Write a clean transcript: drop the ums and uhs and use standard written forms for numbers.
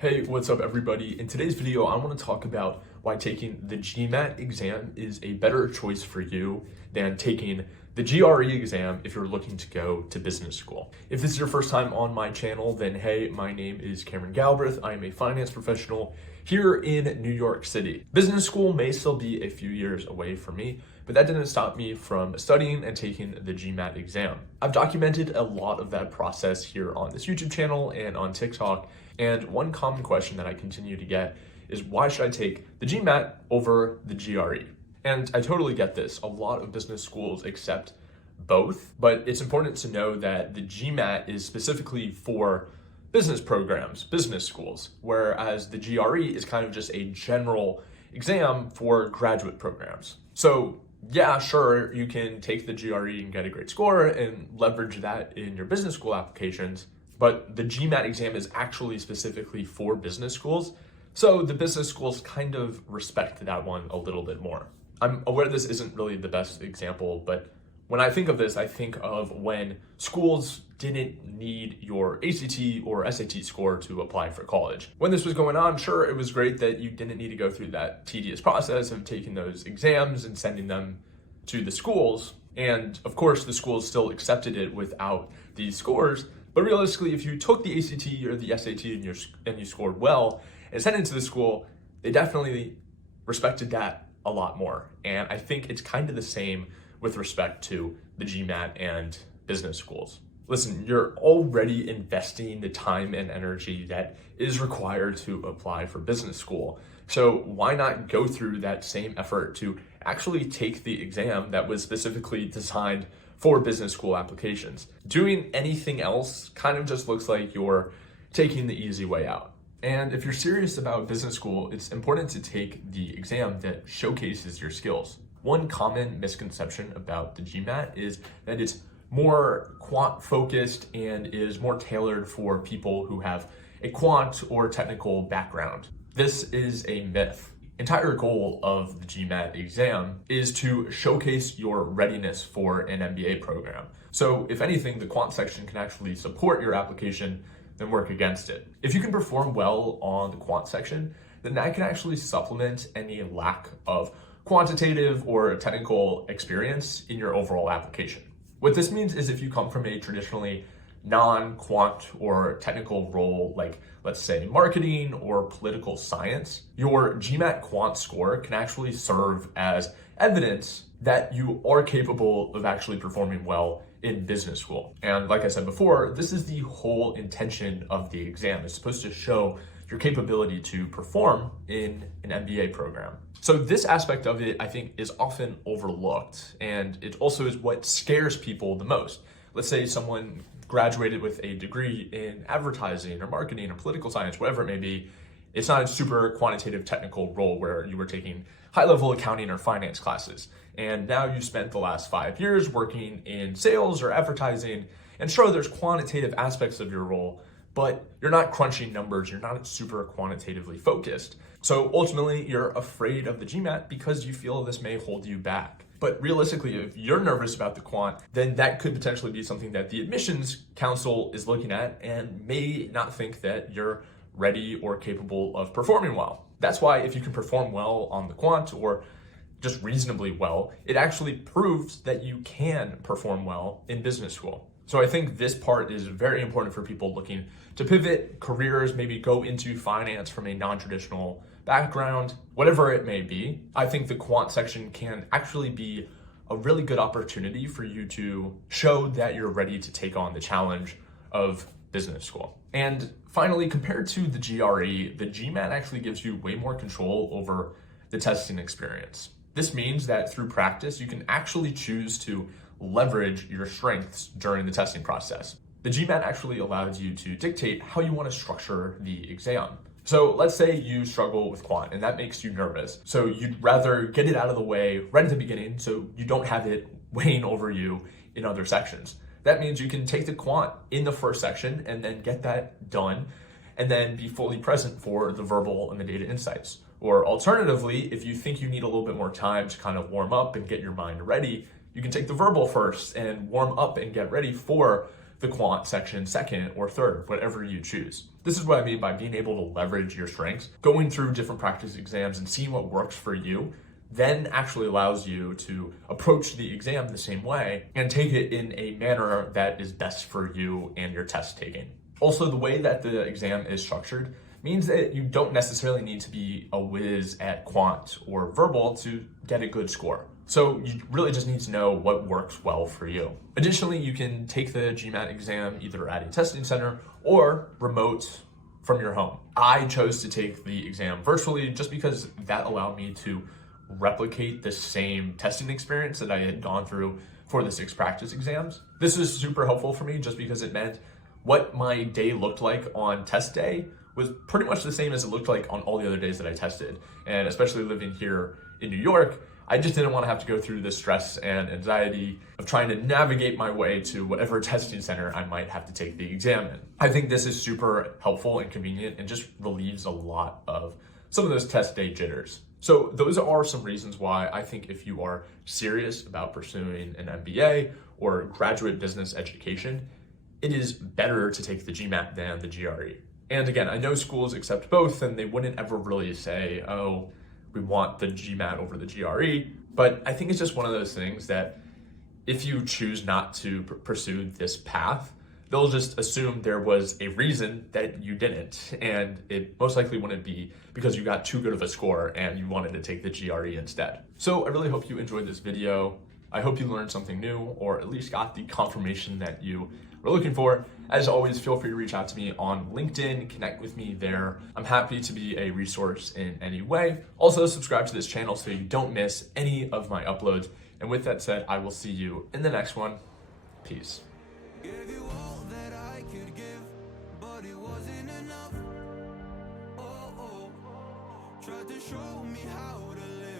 Hey, what's up everybody? In today's video, I want to talk about why taking the GMAT exam is a better choice for you than taking the GRE exam if you're looking to go to business school. If this is your first time on my channel, then hey, my name is Cameron Galbraith. I am a finance professional here in New York City. Business school may still be a few years away from me, but that didn't stop me from studying and taking the GMAT exam. I've documented a lot of that process here on this YouTube channel and on TikTok. And one common question that I continue to get is, why should I take the GMAT over the GRE? And I totally get this. A lot of business schools accept both, but it's important to know that the GMAT is specifically for business programs, business schools, whereas the GRE is kind of just a general exam for graduate programs. So yeah, sure, you can take the GRE and get a great score and leverage that in your business school applications, but the GMAT exam is actually specifically for business schools. So the business schools kind of respect that one a little bit more. I'm aware this isn't really the best example, but when I think of this, I think of when schools didn't need your ACT or SAT score to apply for college. When this was going on, sure, it was great that you didn't need to go through that tedious process of taking those exams and sending them to the schools. And of course, the schools still accepted it without these scores. But realistically, if you took the ACT or the SAT and you scored well and sent it to the school, they definitely respected that a lot more. And I think it's kind of the same with respect to the GMAT and business schools. Listen, you're already investing the time and energy that is required to apply for business school. So why not go through that same effort to actually take the exam that was specifically designed for business school applications? Doing anything else kind of just looks like you're taking the easy way out. And if you're serious about business school, it's important to take the exam that showcases your skills. One common misconception about the GMAT is that it's more quant focused and is more tailored for people who have a quant or technical background. This is a myth. Entire goal of the GMAT exam is to showcase your readiness for an MBA program. So if anything, the quant section can actually support your application than work against it. If you can perform well on the quant section, then that can actually supplement any lack of quantitative or technical experience in your overall application. What this means is if you come from a traditionally non-quant or technical role, like let's say marketing or political science, your GMAT quant score can actually serve as evidence that you are capable of actually performing well in business school. And like I said before, this is the whole intention of the exam. It's supposed to show your capability to perform in an MBA program. So this aspect of it, I think, is often overlooked, and it also is what scares people the most. Let's say someone graduated with a degree in advertising or marketing or political science, whatever it may be. It's not a super quantitative technical role where you were taking high-level accounting or finance classes. And now you spent the last 5 years working in sales or advertising, and sure, there's quantitative aspects of your role, but you're not crunching numbers, you're not super quantitatively focused. So ultimately, you're afraid of the GMAT because you feel this may hold you back. But realistically, if you're nervous about the quant, then that could potentially be something that the admissions council is looking at and may not think that you're ready or capable of performing well. That's why if you can perform well on the quant or just reasonably well, it actually proves that you can perform well in business school. So I think this part is very important for people looking to pivot careers, maybe go into finance from a non-traditional background, whatever it may be. I think the quant section can actually be a really good opportunity for you to show that you're ready to take on the challenge of business school. And finally, compared to the GRE, the GMAT actually gives you way more control over the testing experience. This means that through practice, you can actually choose to leverage your strengths during the testing process. The GMAT actually allows you to dictate how you want to structure the exam. So let's say you struggle with quant and that makes you nervous. So you'd rather get it out of the way right at the beginning so you don't have it weighing over you in other sections. That means you can take the quant in the first section and then get that done and then be fully present for the verbal and the data insights. Or alternatively, if you think you need a little bit more time to kind of warm up and get your mind ready, you can take the verbal first and warm up and get ready for the quant section second or third, whatever you choose. This is what I mean by being able to leverage your strengths. Going through different practice exams and seeing what works for you then actually allows you to approach the exam the same way and take it in a manner that is best for you and your test taking. Also, the way that the exam is structured means that you don't necessarily need to be a whiz at quant or verbal to get a good score. So you really just need to know what works well for you. Additionally, you can take the GMAT exam either at a testing center or remote from your home. I chose to take the exam virtually just because that allowed me to replicate the same testing experience that I had gone through for the 6 practice exams. This is super helpful for me just because it meant what my day looked like on test day was pretty much the same as it looked like on all the other days that I tested. And especially living here in New York, I just didn't want to have to go through the stress and anxiety of trying to navigate my way to whatever testing center I might have to take the exam in. I think this is super helpful and convenient and just relieves a lot of some of those test day jitters. So those are some reasons why I think if you are serious about pursuing an MBA or graduate business education, it is better to take the GMAT than the GRE. And again, I know schools accept both and they wouldn't ever really say, oh, we want the GMAT over the GRE. But I think it's just one of those things that if you choose not to pursue this path, they'll just assume there was a reason that you didn't. And it most likely wouldn't be because you got too good of a score and you wanted to take the GRE instead. So I really hope you enjoyed this video. I hope you learned something new or at least got the confirmation that you were looking for. As always, feel free to reach out to me on LinkedIn, connect with me there. I'm happy to be a resource in any way. Also, subscribe to this channel so you don't miss any of my uploads. And with that said, I will see you in the next one. Peace. Gave you all that I could give, but it wasn't enough. Oh, tried to show me how to live.